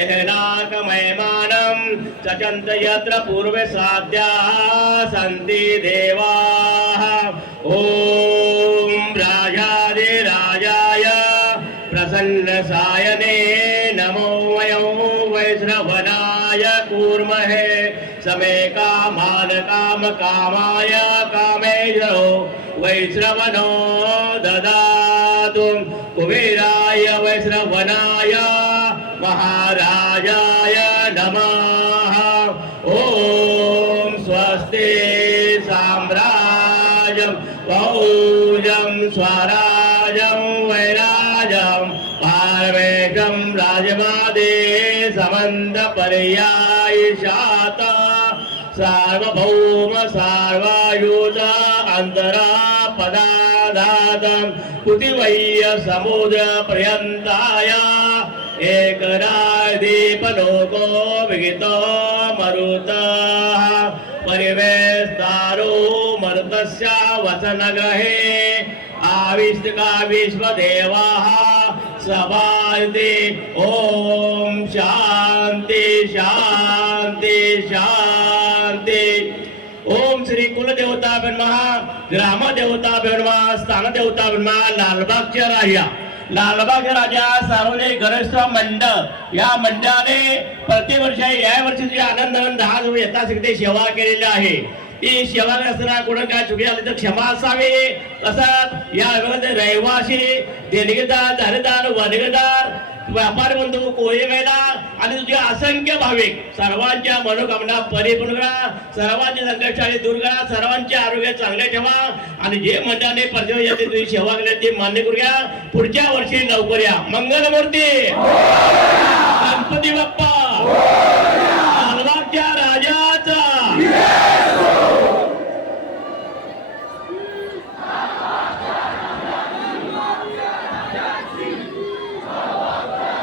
तेहनाकमयमानं चचन्त यत्र पूर्वे साध्याः सन्ति देवाः। ॐ राजाधिराजाय प्रसन्नसायने नमो वयं वैश्रवणाय कूर्महे समे कामान कामकामाय कामेशो वैश्रवणो ददातु। कुबेराय वैश्रवणाय महाराजाय नमः। ॐ स्वस्ति साम्राज्यं भौजं स्वराजं वैराजं पारमेशं राजमादे समन्तपर्यायिषात सार्वभौम सार्वयुत अन्तरा पदादातं कुतिवय्य समुद्र पर्यन्ताय एकरादीपलोको विहितो मरुतः परिवेष्टारो मरुतस्य वसनगृहे आविष्टका विश्वदेवाः सभायते। ॐ शान्ति शान्ति शान्ति। ओम श्री कुलदेवता नमः, ग्रामदेवता नमः, स्थानदेवता नमः। लालबागच्या राजा लालबागच्या राजा सार्वजनिक गणेश मंडळ या मंडळाने प्रतिवर्षी या वर्षीची आनंदाने 10 यथाशक्ती सेवा केलेली आहे। ती सेवा असताना कोण काय चुकी आली तर क्षमा असावी। तसंच या रहिवासी देणगीदार धारदार वर्गदार व्यापारी बंधू कोळी महिला आणि तुझे असंख्य भाविक सर्वांच्या मनोकामना परिपूर्ण करा, सर्वांची संकष्टाने दूर करा, सर्वांचे आरोग्य चांगले ठेवा आणि जे मंडळाने प्रतिवर्षी तुझी सेवा केली ती मान्य करूया। पुढच्या वर्षी लवकर या। मंगलमूर्ती गणपती बाप्पा।